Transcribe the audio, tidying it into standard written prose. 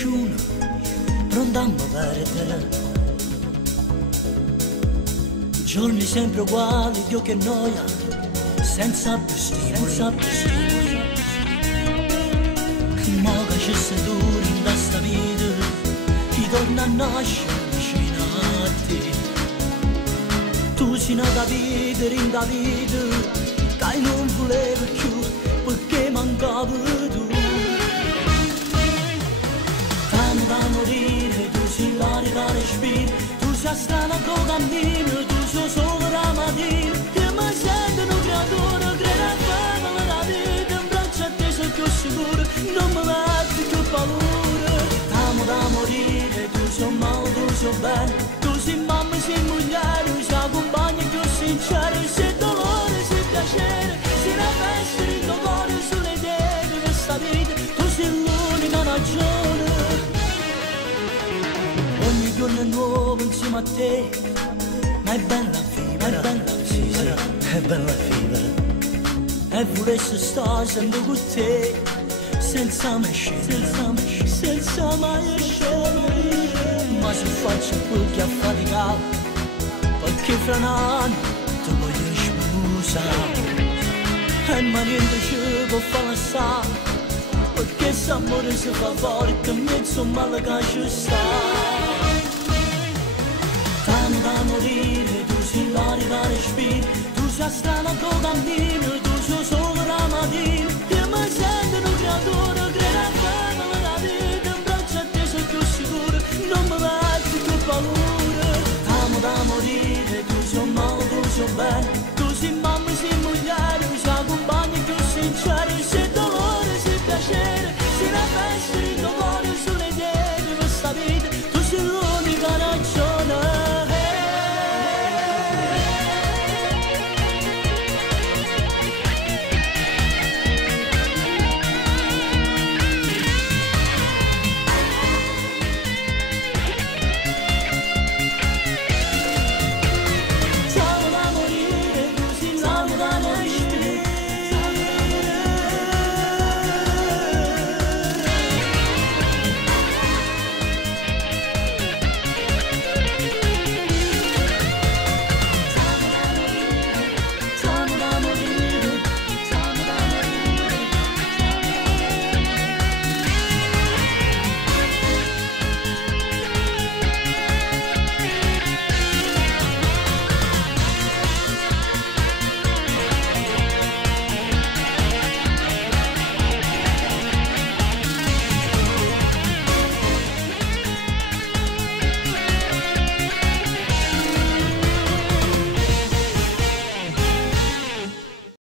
nessuno pronto a perdere. Giorni sempre uguali, Dio che noia, senza più stimoli, senza più stimoli. Ma che ci sei tu in questa vita, ti torna a nascere vicino a te. Tu sei nata vita, in da vita, che non volevo più, perché mancava tu. Tanto da morire, tu sei l'aria che respiri, tu sei strana con cammino, tu sei solo la mattina, che mi sento un creatore, credo a fare la vita, in braccio a te sono più sicuro, non mi metti più paura. Amo da morire, tu sei male, tu sei bene, tu sei mamma, sei moglie, tu sei compagna più sincera, sei dolore, sei piacere, sei una festa in tuo cuore, sulle idee di questa vita, tu sei l'unica ragione. Ogni giorno è nuovo insieme a te, ma è bella vivere, è bella vivere, è bella vivere. E volessi stare sempre con te, senza me scendere, senza mai scendere. Ma se faccio quel che ha faticato, perché fra un anno ti voglio sposare. E ma niente ci può far lasciare, perché s'amore si fa forte, mezzo male che ci sta. Tanto da morire, tu sei l'aria che respiri, tu sei strana con cammino, tu sei solo la mattina, che mi sento un creatore, credo a fare la vita, in braccio a te sono più sicuro, non mi metti più paura. Amo da morire, tu sei male, tu sei bene,